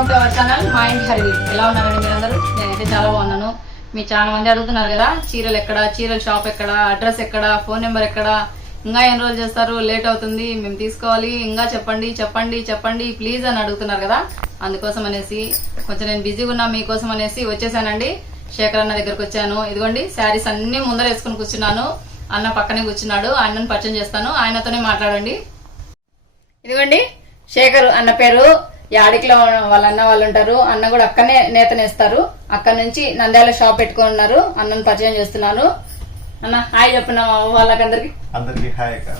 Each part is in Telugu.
వెల్కమ్ టు అవర్ ఛానల్ మా ఇంటి హరివి. ఎలా ఉన్నారండి మీరందరూ? నేనైతే చాలా బాగున్నాను. మీ చాలా మంది అడుగుతున్నారు కదా, చీరలు ఎక్కడ, చీరల షాప్ ఎక్కడ, అడ్రస్ ఎక్కడ, ఫోన్ నెంబర్ ఎక్కడ, ఇంకా ఎన్ని రోజులు చేస్తారు, లేట్ అవుతుంది, మేము తీసుకోవాలి, ఇంకా చెప్పండి చెప్పండి చెప్పండి ప్లీజ్ అని అడుగుతున్నారు కదా. అందుకోసం అనేసి కొంచెం నేను బిజీగా ఉన్నా, మీకోసం అనేసి వచ్చేసానండి. శేఖర్ అన్న దగ్గరకు వచ్చాను. ఇదిగోండి శారీస్ అన్ని ముందర వేసుకుని కూర్చున్నాను. అన్న పక్కనే కూర్చున్నాడు. అన్నను పరిచయం చేస్తాను, ఆయనతోనే మాట్లాడండి. ఇదిగోండి శేఖర్ అన్న పేరు. యాడికిలో వాళ్ళ అన్న వాళ్ళు ఉంటారు. అన్న కూడా అక్కనే నేతనేస్తారు. అక్కడ నుంచి నంద్యాల షాప్ పెట్టుకుని ఉన్నారు. అన్నను పరిచయం చేస్తున్నాను. అన్న హాయ్ చెప్పిన వాళ్ళకందరికి హాయ్ అక్క.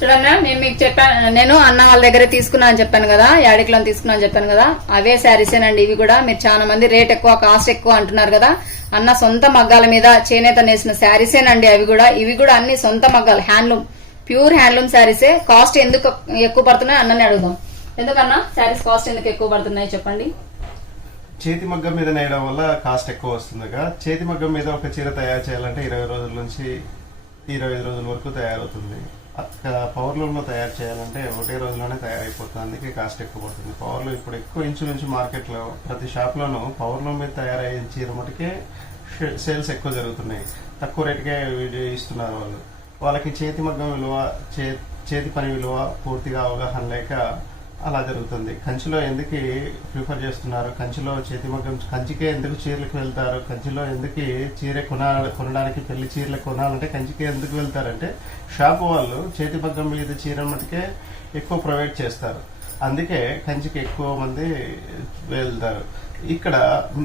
చూడన్నా, నేను మీకు చెప్పాను, నేను అన్న వాళ్ళ దగ్గర తీసుకున్నా అని చెప్పాను కదా, యాడికిలో తీసుకున్నా అని చెప్పాను కదా, అవే శారీసేనండి ఇవి కూడా. మీరు చాలా మంది రేట్ ఎక్కువ, కాస్ట్ ఎక్కువ అంటున్నారు కదా. అన్న సొంత మగ్గాల మీద చేనేత నేసిన శారీసేనండి అవి కూడా. ఇవి కూడా అన్ని సొంత మగ్గాలు, హ్యాండ్లూమ్, ప్యూర్ హ్యాండ్లూమ్ శారీసే. కాస్ట్ ఎందుకు ఎక్కువ పడుతున్నాయి అన్నని అడుగుదాం. ఎందుకన్నా శారీస్ కాస్ట్ ఎందుకు ఎక్కువ పడుతున్నాయి చెప్పండి. చేతి మగ్గం మీద నేయడం వల్ల కాస్ట్ ఎక్కువ వస్తుందిగా. చేతి మగ్గం మీద ఒక చీర తయారు చేయాలంటే 20 రోజుల నుంచి 25 రోజుల వరకు తయారవుతుంది. పవర్లూమ్లో తయారు చేయాలంటే ఒకటే రోజులోనే తయారైపోతుంది. అందుకే కాస్ట్ ఎక్కువ పడుతుంది. పవర్లూమ్ ఇప్పుడు ఎక్కువ ఇంచుమించు మార్కెట్లో ప్రతి షాప్లోనూ పవర్లూమ్ మీద తయారయ్యే చీర మటుకే సేల్స్ ఎక్కువ జరుగుతున్నాయి. తక్కువ రేటుకే ఇస్తున్నారు వాళ్ళు. వాళ్ళకి చేతి మగ్గం విలువ, చేతి పని విలువ పూర్తిగా అవగాహన లేక అలా జరుగుతుంది. కంచిలో ఎందుకు ప్రిఫర్ చేస్తున్నారు, కంచిలో చేతి మగ్గం, కంచికే ఎందుకు చీరలకు వెళ్తారు, కంచిలో ఎందుకు చీర కొనడానికి, పెళ్లి చీరలు కొనాలంటే కంచికే ఎందుకు వెళ్తారంటే షాపు వాళ్ళు చేతి మగ్గం మీద చీర మటుకే ఎక్కువ ప్రొవైడ్ చేస్తారు. అందుకే కంచికి ఎక్కువ మంది వెళ్తారు. ఇక్కడ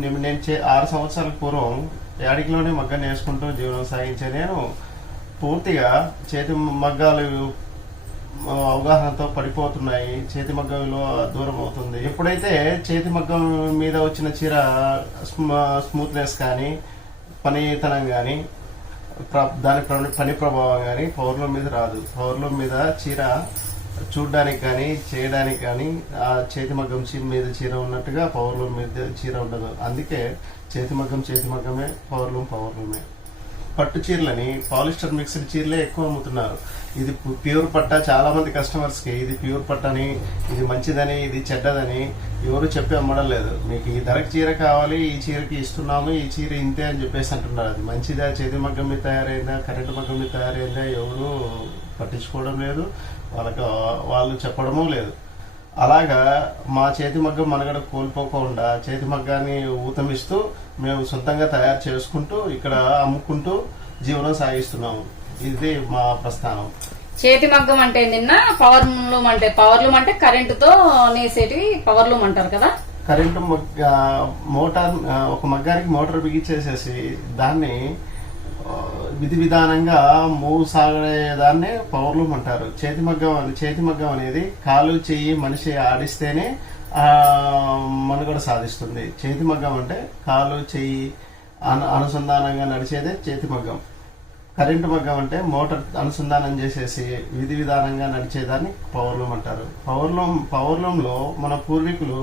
నేను 6 సంవత్సరాల పూర్వం యాడికిలోనే మగ్గం నేర్చుకుంటూ జీవనం సాగించే నేను పూర్తిగా చేతి మగ్గాలు అవగాహనతో పడిపోతున్నాయి. చేతి మగ్గం విలువ దూరం అవుతుంది. ఎప్పుడైతే చేతి మగ్గం మీద వచ్చిన చీర స్మూత్నెస్ కానీ, పనితనం కానీ, దాని పని ప్రభావం కానీ పవర్లూమ్ మీద రాదు. పవర్లూమ్ మీద చీర చూడడానికి కానీ, చేయడానికి కానీ ఆ చేతి మగ్గం మీద చీర ఉన్నట్టుగా పవర్లూమ్ మీద చీర ఉండదు. అందుకే చేతి మగ్గమే, పవర్లూమే. పట్టు చీరలని పాలిస్టర్ మిక్స్డ్ చీరలే ఎక్కువ అమ్ముతున్నారు. ఇది ప్యూర్ పట్ట, చాలా మంది కస్టమర్స్ కి ఇది ప్యూర్ పట్టని, ఇది మంచిదని, ఇది చెడ్డదని ఎవరు చెప్పి అమ్మడం లేదు. మీకు ఈ ధరకు చీర కావాలి, ఈ చీరకి ఇస్తున్నాము, ఈ చీర ఇంతే అని చెప్పేసి అంటున్నారు. అది మంచిదా, చేతి మగ్గం మీద తయారైందా, కరెంటు మగ్గం మీద తయారైందా ఎవరు పట్టించుకోవడం లేదు. వాళ్ళు చెప్పడమూ లేదు. అలాగా మా చేతి మగ్గం మనగడ కోల్పోకుండా చేతి మగ్గాన్ని ఊతమిస్తూ మేము సొంతంగా తయారు చేసుకుంటూ ఇక్కడ అమ్ముకుంటూ జీవనం సాగిస్తున్నాము. ఇది మా ప్రస్థానం. చేతి మగ్గం అంటే నిన్న పవర్లూమ్ అంటే కరెంటుతో నేసేటి పవర్లూమ్ అంటారు కదా. కరెంటు మోటార్, ఒక మగ్గానికి మోటార్ బిగించేసేసి దాన్ని విధి విధానంగా మూవ్ సాగేదాన్నే పవర్లూమ్ అంటారు. చేతి మగ్గం అనేది కాలు చెయ్యి మనిషి ఆడిస్తేనే మనుగడ సాధిస్తుంది. చేతి మగ్గం అంటే కాలు చెయ్యి అనుసంధానంగా నడిచేదే చేతి మగ్గం. కరెంటు మగ్గం అంటే మోటార్ అనుసంధానం చేసేసి విధి విధానంగా నడిచేదాన్ని పవర్లూమ్ అంటారు. పవర్లూమ్లో మన పూర్వీకులు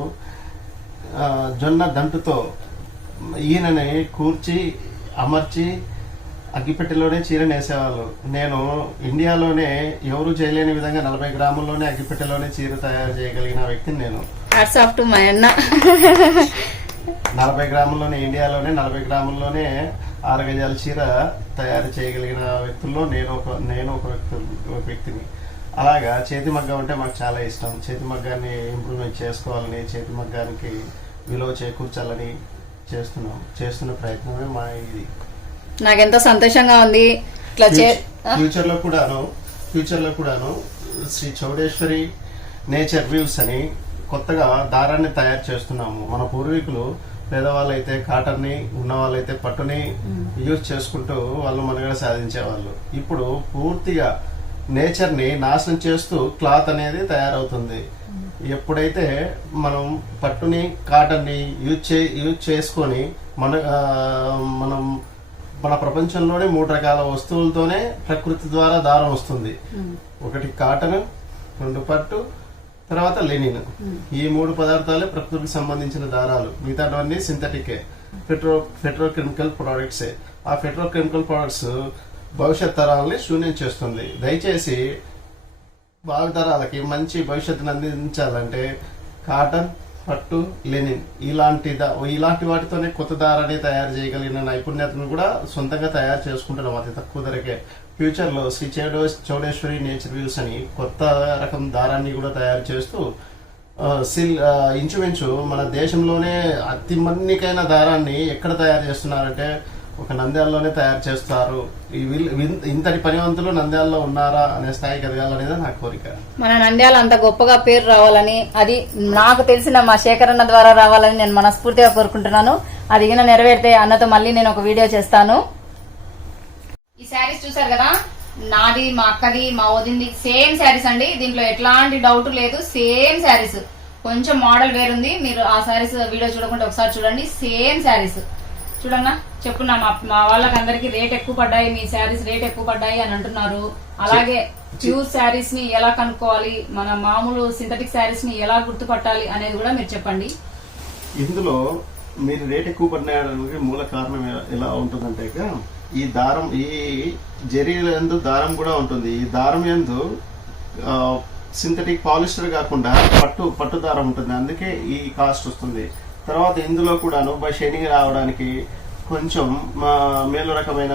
జొన్న దంటుతో ఈయనని కూర్చి అమర్చి అగ్గిపెట్టెలోనే చీర నేసేవాళ్ళు. నేను ఇండియాలోనే ఎవరు చేయలేని విధంగా 40 గ్రాముల్లోనే అగ్గిపెట్టెలోనే చీర తయారు చేయగలిగిన వ్యక్తిని నేను. 40 గ్రాముల్లోనే, ఇండియాలోనే 40 గ్రాముల్లోనే 6 గజాల చీర తయారు చేయగలిగిన వ్యక్తుల్లో నేను ఒక వ్యక్తిని. అలాగా చేతి మగ్గం అంటే మాకు చాలా ఇష్టం. చేతి మగ్గాన్ని ఇంప్రూవ్మెంట్ చేసుకోవాలని, చేతి మగ్గానికి విలువ చేకూర్చాలని చేస్తున్న ప్రయత్నమే మా ఇది. నాకెంతో సంతోషంగా ఉంది. ఫ్యూచర్ లో కూడాను శ్రీ చౌడేశ్వరి నేచర్ వ్యూస్ అని కొత్తగా దారాన్ని తయారు చేస్తున్నాము. మన పూర్వీకులు పేదవాళ్ళైతే కాటన్ ని, ఉన్న వాళ్ళైతే పట్టుని యూజ్ చేసుకుంటూ వాళ్ళు మనుగడ సాధించేవాళ్ళు. ఇప్పుడు పూర్తిగా నేచర్ ని నాశనం చేస్తూ క్లాత్ అనేది తయారవుతుంది. ఎప్పుడైతే మనం పట్టుని, కాటన్ ని యూజ్ చేసుకొని మనం మన ప్రపంచంలోనే 3 రకాల వస్తువులతోనే ప్రకృతి ద్వారా దారం వస్తుంది. ఒకటి కాటన్, 2 పట్టు, తర్వాత లెనిన్. ఈ 3 పదార్థాలే ప్రకృతికి సంబంధించిన దారాలు. మిగతావన్నీ సింథటికే, పెట్రోకెమికల్ ప్రొడక్ట్సే. ఆ పెట్రోకెమికల్ ప్రొడక్ట్స్ భవిష్యత్ తరాలని శూన్యం చేస్తుంది. దయచేసి భావితరాలకి మంచి భవిష్యత్తును అందించాలంటే కాటన్, పట్టు, లెనిన్ ఇలాంటి వాటితోనే కొత్త దారాన్ని తయారు చేయగలిగిన నైపుణ్యతను కూడా సొంతంగా తయారు చేసుకుంటున్నాం అతి తక్కువ ధరకే. ఫ్యూచర్ లో శ్రీ చౌడేశ్వరి నేచర్ వ్యూస్ అని కొత్త రకం దారాన్ని కూడా తయారు చేస్తూ ఇంచుమించు మన దేశంలోనే అతి మన్నికైన దారాన్ని ఎక్కడ తయారు చేస్తున్నారంటే ఒక నంద్యాలలోనే తయారు చేస్తారు. ఇంతటి పనివంతులు నంద్యాలలో ఉన్నారా అనే స్థాయికి ఎదగాలనేది నా కోరిక. మన నంద్యాల అంత గొప్పగా పేరు రావాలని, అది నాకు తెలిసిన మా శేఖరన్న ద్వారా రావాలని నేను మనస్ఫూర్తిగా కోరుకుంటున్నాను. అది గిన నెరవేరితే అన్నతో మళ్ళీ నేను ఒక వీడియో చేస్తాను. ఈ శారీస్ చూసారు కదా, నాది, మా అక్కది, మా వదింది సేమ్ శారీస్ అండి. దీంట్లో ఎట్లాంటి డౌట్ లేదు. సేమ్ శారీస్, కొంచెం మోడల్ వేరుంది. మీరు ఆ శారీస్ వీడియో చూడకుండా ఒకసారి చూడండి. సేమ్ శారీస్ చూడన్నా. చెప్పున్నా మా వాళ్ళకందరికి రేట్ ఎక్కువ పడ్డాయి, మీ శారీస్ రేట్ ఎక్కువ పడ్డాయి అని అంటున్నారు. అలాగే ప్యూర్ శారీస్ ని ఎలా కనుక్కోవాలి, మన మామూలు సింథటిక్ శారీస్ ని ఎలా గుర్తుపట్టాలి అనేది కూడా మీరు చెప్పండి. ఇందులో మీరు రేట్ ఎక్కువ పడినాయడానికి మూల కారణం ఎలా ఉంటుందంటే, ఈ దారం, ఈ జరీల యందు దారం కూడా ఉంటుంది. ఈ దారం యందు సింథటిక్ పాలిస్టర్ కాకుండా పట్టు దారం ఉంటుంది. అందుకే ఈ కాస్ట్ వస్తుంది. తర్వాత ఇందులో కూడాను బై షైనింగ్ రావడానికి కొంచెం మేలు రకమైన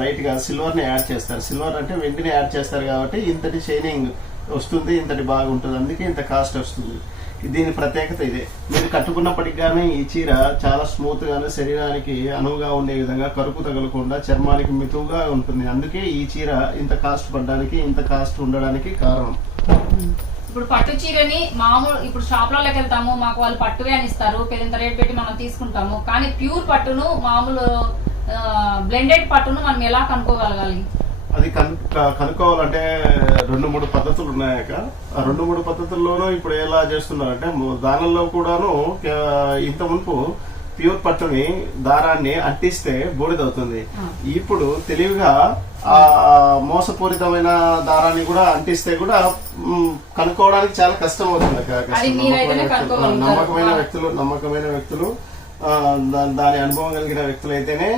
లైట్ గా సిల్వర్ ని యాడ్ చేస్తారు. సిల్వర్ అంటే వెండిని యాడ్ చేస్తారు కాబట్టి ఇంతటి షైనింగ్ వస్తుంది, ఇంతటి బాగుంటుంది. అందుకే ఇంత కాస్ట్ వస్తుంది. దీని ప్రత్యేకత ఇదే. మీరు కట్టుకున్నప్పటికి కానీ ఈ చీర చాలా స్మూత్ గాను, శరీరానికి అనువుగా ఉండే విధంగా కరుపు తగలకుండా చర్మానికి మితువుగా ఉంటుంది. అందుకే ఈ చీర ఇంత కాస్ట్ పడడానికి, ఇంత కాస్ట్ ఉండడానికి కారణం. ఇప్పుడు పట్టు చీరని మామూలు ఇప్పుడు షాప్లలోకి వెళ్తాము, మాకు వాళ్ళు పట్టువే అని ఇస్తారు, పెద్ద రేట్ పెట్టి మనం తీసుకుంటాము. కానీ ప్యూర్ పట్టును, మామూలు బ్లెండెడ్ పట్టును మనం ఎలా కనుక్కోగలగాలి? అది కనుక్కోవాలంటే 2-3 పద్ధతులు ఉన్నాయక. ఆ 2-3 పద్ధతుల్లోనూ ఇప్పుడు ఎలా చేస్తున్నారంటే, దానిలో కూడాను ఇంత మునుపు ప్యూర్ పట్టుని దారాన్ని అంటిస్తే బూడిదవుతుంది. ఇప్పుడు తెలివిగా ఆ మోసపూరితమైన దారాన్ని కూడా అంటిస్తే కూడా కనుక్కోవడానికి చాలా కష్టం అవుతుంది. నమ్మకమైన వ్యక్తులు దాని అనుభవం కలిగిన వ్యక్తులైతేనే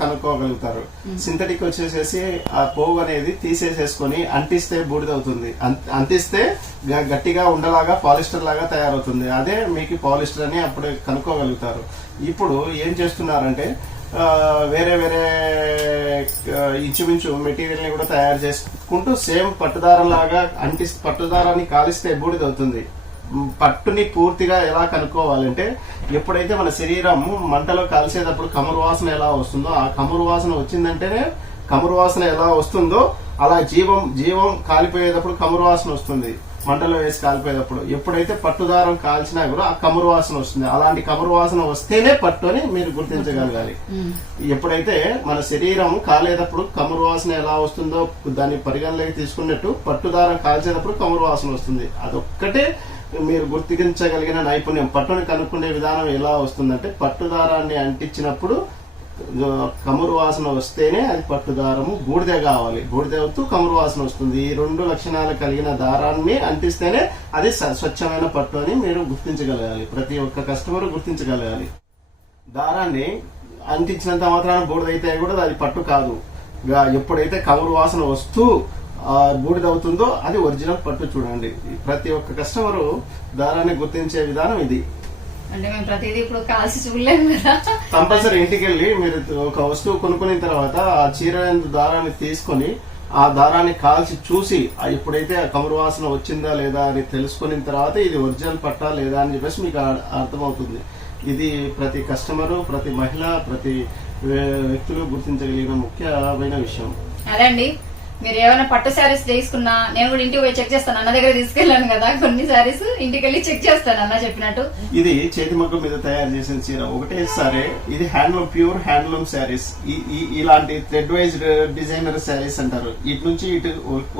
కనుక్కోగలుగుతారు. సింథటిక్ వచ్చేసేసి ఆ పోగు అనేది తీసేసేసుకొని అంటిస్తే బూడిదవుతుంది. అంటిస్తే గట్టిగా ఉండలాగా పాలిస్టర్ లాగా తయారవుతుంది. అదే మీకు పాలిస్టర్ అని అప్పుడు కనుక్కోగలుగుతారు. ఇప్పుడు ఏం చేస్తున్నారంటే వేరే ఇంచుమించు మెటీరియల్ ని కూడా తయారు చేసుకుంటూ సేమ్ పట్టుదారం లాగా పట్టుదారాన్ని కాలిస్తే బూడిదవుతుంది. పట్టుని పూర్తిగా ఎలా కనుక్కోవాలంటే, ఎప్పుడైతే మన శరీరం మంటలో కాల్చేటప్పుడు కమురు వాసన ఎలా వస్తుందో, ఆ కమురు వాసన వచ్చిందంటేనే, కమురు వాసన ఎలా వస్తుందో అలా జీవం కాలిపోయేటప్పుడు కమురు వాసన వస్తుంది. మంటలో వేసి కాలిపోయేటప్పుడు ఎప్పుడైతే పట్టుదారం కాల్చినా కూడా ఆ కమురు వాసన వస్తుంది. అలాంటి కమురు వాసన వస్తేనే పట్టు అని మీరు గుర్తించగలగాలి. ఎప్పుడైతే మన శరీరం కాలేటప్పుడు కమురు వాసన ఎలా వస్తుందో దాన్ని పరిగణలోకి తీసుకున్నట్టు పట్టుదారం కాల్చేటప్పుడు కమురు వాసన వస్తుంది. అదొక్కటే మీరు గుర్తించగలిగిన నైపుణ్యం. పట్టుని కనుక్కునే విధానం ఎలా వస్తుందంటే, పట్టుదారాన్ని అంటించినప్పుడు కమురు వాసన వస్తేనే అది పట్టుదారము. బూడిద కావాలి, బూడిద అవుతూ కమురు వాసన వస్తుంది. ఈ 2 లక్షణాలు కలిగిన దారాన్ని అంటిస్తేనే అది స్వచ్ఛమైన పట్టు అని మీరు గుర్తించగలగాలి. ప్రతి ఒక్క కస్టమర్ గుర్తించగలగాలి. దారాన్ని అంటించినంత మాత్రాన బూడిద అయితే కూడా అది పట్టు కాదు. ఎప్పుడైతే కమురు వాసన వస్తూ బూడిదవుతుందో అది ఒరిజినల్ పట్టు. చూడండి, ప్రతి ఒక్క కస్టమరు దారాన్ని గుర్తించే విధానం ఇది. అంటే మేము ప్రతిదీ ఇప్పుడు కాల్చి చూడలేము కదా. కంపల్సరీ ఇంటికి వెళ్ళి మీరు ఒక వస్తువు కొనుక్కున్న తర్వాత ఆ చీర దారాన్ని తీసుకొని ఆ దారాన్ని కాల్చి చూసి ఎప్పుడైతే కమురు వాసన వచ్చిందా లేదా అని తెలుసుకున్న తర్వాత ఇది ఒరిజినల్ పట్టా లేదా అని చెప్పేసి మీకు అర్థమవుతుంది. ఇది ప్రతి కస్టమరు, ప్రతి మహిళ, ప్రతి వ్యక్తులు గుర్తించగలిగిన ముఖ్యమైన విషయం. అదండి, మీరు ఏమైనా పట్టు శారీస్ తీసుకున్నా నేను కూడా ఇంటికి పోయి చెక్ చేస్తాను. అన్న దగ్గర తీసుకెళ్ళాను కదా కొన్ని శారీస్, ఇంటికి వెళ్ళి చెక్ చేస్తాను అన్న చెప్పినట్టు. ఇది చేతి మగ్గం మీద తయారు చేసిన చీర ఒకటేసారి. ఇది హ్యాండ్లూమ్, ప్యూర్ హ్యాండ్లూమ్ శారీస్. ఇలాంటి థ్రెడ్ వైజ్ డిజైనర్ శారీస్ అంటారు. ఇటు నుంచి ఇటు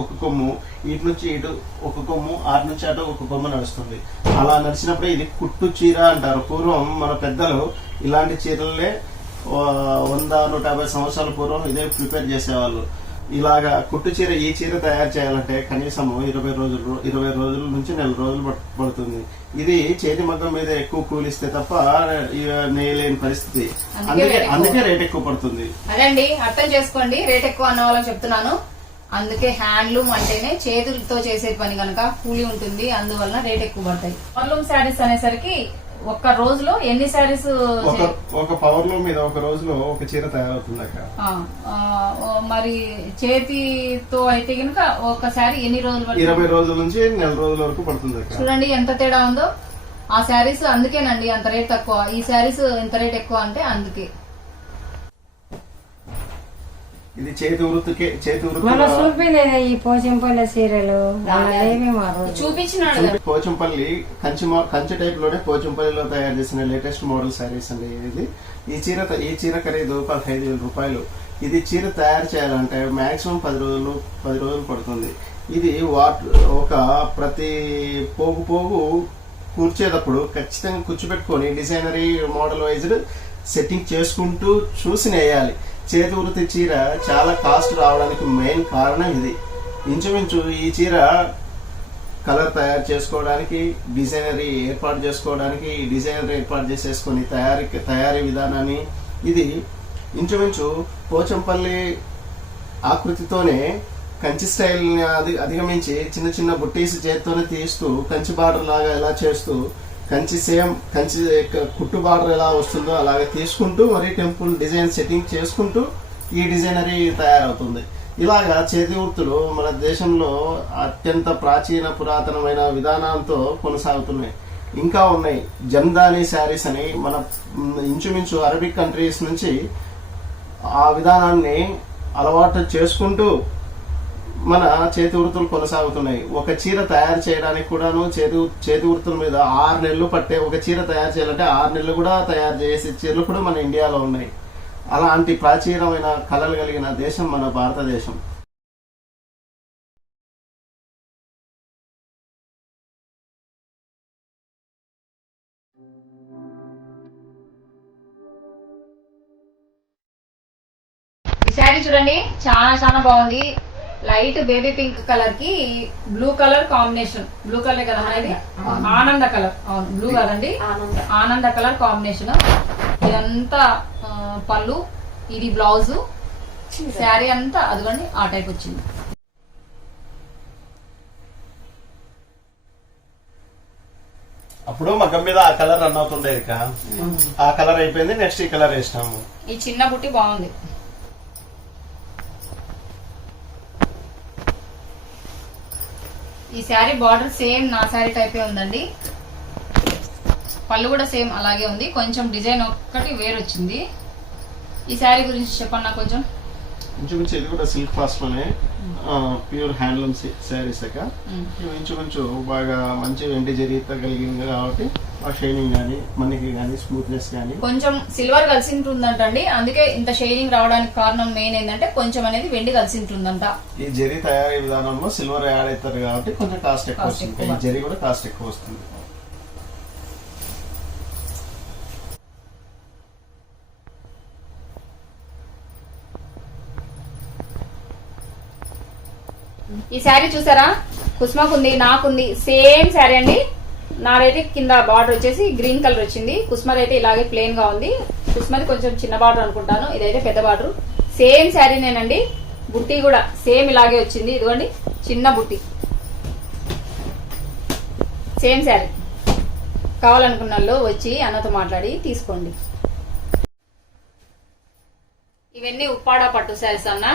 ఒక కొమ్ము, ఇటు నుంచి ఇటు ఒక కొమ్ము, అటు నుంచి అటు ఒక కొమ్ము నడుస్తుంది. అలా నడిచినప్పుడు ఇది కుట్టు చీర అంటారు. పూర్వం మన పెద్దలు ఇలాంటి చీరలే 100-150 సంవత్సరాల పూర్వం ఇదే ప్రిపేర్ చేసేవాళ్ళు. ఇలాగా కుట్టు చీర, ఈ చీర తయారు చేయాలంటే కనీసం 20 రోజుల నుంచి 1 నెల రోజులు పడుతుంది. ఇది చేతి మగ్గం మీద ఎక్కువ కూలిస్తే తప్ప నేయలేని పరిస్థితి. అందుకే రేట్ ఎక్కువ పడుతుంది. అదండి, అర్థం చేసుకోండి. రేట్ ఎక్కువ అన్న వాళ్ళకి చెప్తున్నాను. అందుకే హ్యాండ్లూమ్ అంటేనే చేతులతో చేసే పని కనుక కూలీ ఉంటుంది, అందువల్ల రేట్ ఎక్కువ పడతాయి. హ్యాండ్లూమ్ శారీస్ అనేసరికి ఒక్క రోజులో ఎన్ని శారీస్? ఒక పవర్ లూమ్ మీద ఒక రోజులో ఒక చీర తయారవుతుంది అక్క. మరి చేతితో అయితే కనుక ఒక శారీ ఎన్ని రోజులు పడుతుంది? 20 రోజుల నుంచి నెల రోజుల వరకు పడుతుంది అక్క. చూడండి ఎంత తేడా ఉందో. ఆ శారీస్ అందుకేనండి అంత రేట్ తక్కువ, ఈ శారీస్ ఎంత రేట్ ఎక్కువ అంటే అందుకే. ఇది చేతి వృత్తికే, చేతి మన వృత్తి చూపిలేదా ఈ పోచంపల్లి చీరలు చూపించినాడు. పోచంపల్లి కంచి టైప్ లోనే పోచంపల్లిలో తయారు చేసిన లేటెస్ట్ మోడల్ శారీస్ అండి ఇది. ఈ చీర ఖరీదు 15,000 రూపాయలు. ఇది చీర తయారు చేయాలంటే మాక్సిమం 10 రోజులు పడుతుంది. ఇది ఒక ప్రతి పోగు కూర్చేటప్పుడు ఖచ్చితంగా కూర్చోబెట్టుకొని డిజైనరీ మోడల్ వైజ్డ్ సెట్టింగ్ చేసుకుంటూ చూసి నేయాలి. చేతి వృత్తి చీర చాలా కాస్ట్ రావడానికి మెయిన్ కారణం ఇది. ఇంచుమించు ఈ చీర కలర్ తయారు చేసుకోవడానికి, డిజైనరీ ఏర్పాటు చేసుకోవడానికి, డిజైనర్ ఏర్పాటు చేసేసుకొని తయారీ విధానాన్ని ఇది ఇంచుమించు పోచంపల్లి ఆకృతితోనే కంచి స్టైల్ని అధిగమించి చిన్న చిన్న బుట్టీస్ చేతితోనే తీస్తూ కంచి బార్డర్ లాగా ఎలా చేస్తూ కంచి కుట్టు బార్డర్ ఎలా వస్తుందో అలాగే తీసుకుంటూ మరి టెంపుల్ డిజైన్ సెట్టింగ్ చేసుకుంటూ ఈ డిజైనరీ తయారవుతుంది. ఇలాగా చేతి వృత్తులు మన దేశంలో అత్యంత పురాతనమైన విధానంతో కొనసాగుతున్నాయి. ఇంకా ఉన్నాయి. జందాని శారీస్ అని మన ఇంచుమించు అరబిక్ కంట్రీస్ నుంచి ఆ విధానాన్ని అలవాటు చేసుకుంటూ మన చేతి వృత్తులు కొనసాగుతున్నాయి. ఒక చీర తయారు చేయడానికి కూడాను చేతి వృత్తుల మీద 6 నెలలు పట్టే ఒక చీర తయారు చేయాలంటే 6 నెలలు కూడా తయారు చేసే చీరలు కూడా మన ఇండియాలో ఉన్నాయి. అలాంటి ప్రాచీనమైన కళలు కలిగిన దేశం మన భారతదేశం. ఈ శారీ చూడండి చాలా చాలా బాగుంది. లైట్ బేబీ పింక్ కలర్ కి blue colour combination. Blue colour కదా అనేది ఆనంద కలర్. అవును బ్లూ కదండి, ఆనంద కలర్ కాంబినేషన్. ఇదంతా పళ్ళు, ఇది బ్లౌజ్, శారీ అంతా అదిగోండి ఆ టైప్ వచ్చింది. అప్పుడు మగ్గం మీద ఆ కలర్ రన్ అవుతుండేది. ఆ కలర్ అయిపోయింది, నెక్స్ట్ ఈ కలర్ వేసినాము. ఈ చిన్న బుట్టి బాగుంది. ఈ శారీ బార్డర్ సేమ్ నా శారీ టైపే ఉందండి. పళ్ళు కూడా సేమ్ అలాగే ఉంది, కొంచెం డిజైన్ ఒక్కటి వేరు వచ్చింది. ఈ శారీ గురించి చెప్పండి నాకు కొంచెం. ఇంచుమించు ఇది కూడా సిల్క్ ఫాస్ట్ లోనే ప్యూర్ హ్యాండ్లూమ్ శారీస్ అక్క. ఇంచుమించు బాగా మంచి వెండి జరీతో కలిగింది కాబట్టి ఆ షైనింగ్ గానీ, మనకి గానీ, స్మూత్నెస్ గానీ కొంచెం సిల్వర్ కలిసి ఉంటుందంటండి. అందుకే ఇంత షైనింగ్ రావడానికి కారణం మెయిన్ ఏంటంటే కొంచెం అనేది వెండి కలిసి ఉంటుందంట. ఈ జరీ తయారీ విధానంలో సిల్వర్ యాడ్ అవుతారు కాబట్టి కొంచెం కాస్ట్ ఎక్కువ వస్తుంది. ఈ జరీ కూడా కాస్ట్ ఎక్కువ వస్తుంది. ఈ శారీ చూసారా, కుస్మాకుంది, నాకుంది, సేమ్ శారీ అండి. నాదైతే కింద బార్డర్ వచ్చేసి గ్రీన్ కలర్ వచ్చింది. కుస్మది అయితే ఇలాగే ప్లెయిన్ గా ఉంది. కుస్మది కొంచెం చిన్న బార్డర్ అనుకుంటాను, ఇదైతే పెద్ద బార్డర్. సేమ్ శారీనేనండి. బుట్టి కూడా సేమ్ ఇలాగే వచ్చింది. ఇదిగోండి చిన్న బుట్టి, సేమ్ శారీ. కావాలనుకున్న వాళ్ళు వచ్చి అన్నతో మాట్లాడి తీసుకోండి. ఇవన్నీ ఉప్పాడ పట్టు శారీస్ అన్నా.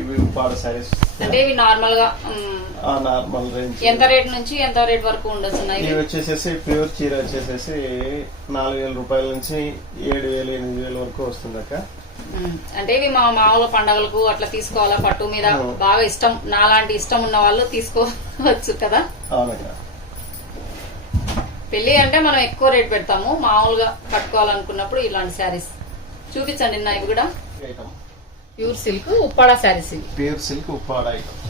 ఇవి ఉప్పాడ శారీస్ అంటే ఇవి నార్మల్ గా నార్మల్ రేంజ్. ఎంత రేట్ నుంచి ఎంత రేట్ వరకు ఉండొచ్చు? ఇవి వచ్చేసేసి ప్యూర్ చీర వచ్చేసేసి 4,000 రూపాయల నుంచి 7,000, 8,000 వరకు వస్తుంది అక్క. అంటే ఇవి మా మామూలు పండగలకు అట్లా తీసుకోవాలా, పట్టు మీద బాగా ఇష్టం, నాలాంటి ఇష్టం ఉన్న వాళ్ళు తీసుకోవచ్చు కదా. అవునక్క. పెళ్లి అంటే మనం ఎక్కువ రేట్ పెడతాము, మామూలుగా కట్టుకోవాలనుకున్నప్పుడు ఇలాంటి శారీస్ చూపించండి. నా ఇవి కూడా pure silk Uppada saris. Pure silk Uppada item.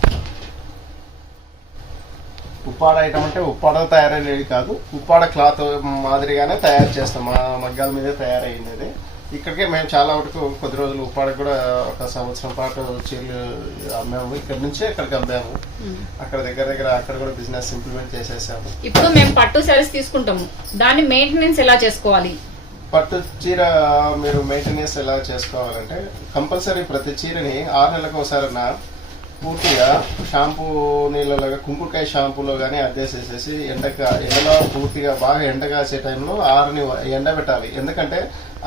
Uppada item అంటే ఉప్పాడ తయారయ్యేది కాదు, ఉప్పాడ క్లాత్ మాదిరిగానే తయారు చేస్తాం. మా మగ్గాల మీదే తయారయ్యింది అది. ఇక్కడికే మేము చాలా వరకు కొద్ది రోజులు ఉప్పాడ కూడా 1 సంవత్సరం పాటు చీరలు అమ్మాము. ఇక్కడ నుంచి అక్కడికి అమ్మాము. అక్కడ దగ్గర అక్కడ కూడా బిజినెస్ ఇంప్లిమెంట్ చేసేసాము. ఇప్పుడు మేము పట్టు శారీస్ తీసుకుంటాము, దాన్ని మెయింటెనెన్స్ ఎలా చేసుకోవాలి? పట్టు చీర మీరు మెయింటెనెన్స్ ఎలా చేసుకోవాలంటే కంపల్సరీ ప్రతి చీరని 6 నెలలకు ఒకసారి పూర్తిగా షాంపూ నీళ్ళలో కుంకుడుకాయ షాంపూలో కానీ అద్దేసేసేసి ఎండలో పూర్తిగా బాగా ఎండ కాసే టైంలో ఆరుని ఎండబెట్టాలి. ఎందుకంటే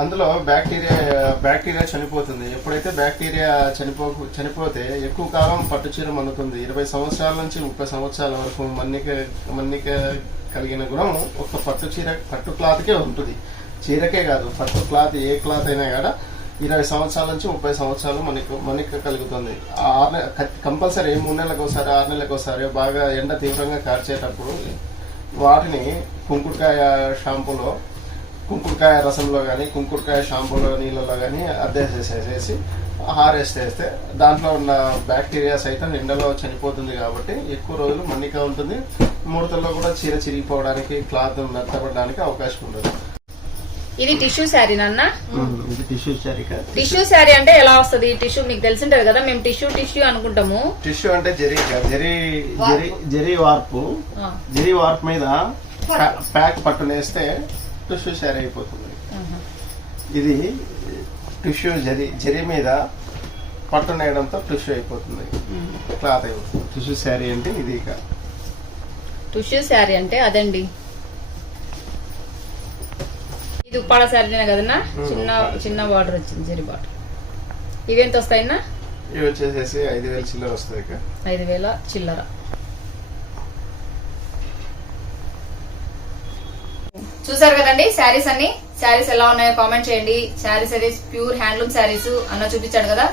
అందులో బ్యాక్టీరియా చనిపోతుంది. ఎప్పుడైతే బ్యాక్టీరియా చనిపోతే ఎక్కువ కాలం పట్టు చీర మన్నుతుంది. 20 సంవత్సరాల నుంచి 30 సంవత్సరాల వరకు మన్నిక కలిగిన గుణం ఒక పట్టు క్లాత్కే ఉంటుంది. చీరకే కాదు, పట్టు క్లాత్ ఏ క్లాత్ అయినా కూడా 20 సంవత్సరాల నుంచి 30 సంవత్సరాలు మన్నిక కలుగుతుంది. కంపల్సరీ 3 నెలలకు ఒకసారి 6 నెలలకు ఒకసారి బాగా ఎండ తీవ్రంగా కార్చేటప్పుడు వాటిని కుంకుడుకాయ రసంలో కానీ కుంకుడుకాయ షాంపూలో నీళ్ళలో కానీ అద్దేసేసేసి ఆరేస్తే దాంట్లో ఉన్న బ్యాక్టీరియా సైతం ఎండలో చనిపోతుంది. కాబట్టి ఎక్కువ రోజులు మన్నిక ఉంటుంది. ముడతల్లో కూడా చీర చిరిగిపోవడానికి క్లాత్ మెత్తబడడానికి అవకాశం ఉంటుంది. ఇది టిష్యూ శారీ నాన్న. ఇది టిష్యూ శారీ. టిష్యూ శారీ అంటే ఎలా వస్తుంది? టిష్యూ మీకు తెలిసింటది కదా, మేము టిష్యూ అనుకుంటాము. టిష్యూ అంటే జరీ వార్పు. జరీ వార్పు మీద ప్యాక్ పట్టునేస్తే టిష్యూ శారీ అయిపోతుంది. ఇది టిష్యూ జరీ మీద పట్టు నేయడంతో టిష్యూ అయిపోతుంది, క్లాత్ అయిపోతుంది. టిష్యూ శారీ అంటే ఇది. ఇక టిష్యూ శారీ అంటే అదండి. ఇది ఉప్పాడ శారీనే కదన్నా, చిన్న బార్డర్ వచ్చింది, జరీ బార్డర్. ఇవేంత వస్తాయన్నా? ఇవి వచ్చేసేసి 5,000 చిల్లర వస్తాయి. 5,000 చిల్లర. చూసారు కదండి శారీస్ అన్ని. శారీస్ ఎలా ఉన్నాయో కామెంట్ చేయండి. శారీస్ అది ప్యూర్ హ్యాండ్లూమ్ శారీస్ అన్న చూపించాడు కదా,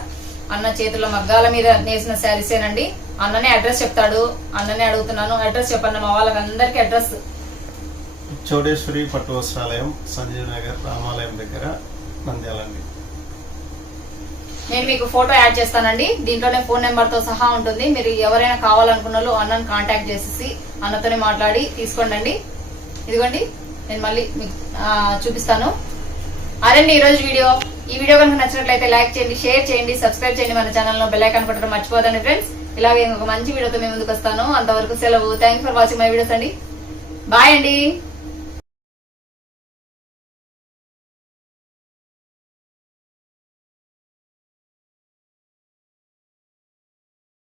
అన్న చేతుల్లో మగ్గాల మీద నేసిన శారీసేనండి. అన్ననే అడ్రస్ చెప్తాడు, అన్ననే అడుగుతున్నాను. అడ్రస్ చెప్పండి మా వాళ్ళకి అందరికి. అడ్రస్ చౌడేశ్వరి పట్టు వస్త్రాలయం, సంజీవ్ నగర్ రామాలయం దగ్గర, నంద్యాలండి. నేను మీకు ఫోటో యాడ్ చేస్తానండి. దీంట్లోనే ఫోన్ నెంబర్ తో సహా ఉంటుంది. మీరు ఎవరైనా కావాలనుకున్న వాళ్ళు అన్నను కాంటాక్ట్ చేసేసి అన్నతోనే మాట్లాడి తీసుకోండి. ఇదిగోండి, నేను మళ్ళీ మీకు చూపిస్తాను. అదండి ఈరోజు వీడియో. ఈ వీడియో కనుక నచ్చినట్లయితే లైక్ చేయండి, షేర్ చేయండి, సబ్స్క్రైబ్ చేయండి. మన ఛానల్లో బెల్ ఐకాన్ కొట్టడం మర్చిపోదండి ఫ్రెండ్స్. ఇలాగే ఒక మంచి వీడియోతో మేము ముందుకు వస్తాను. అంతవరకు సెలవు. Thanks for watching my videos అండి. బాయ్ అండి.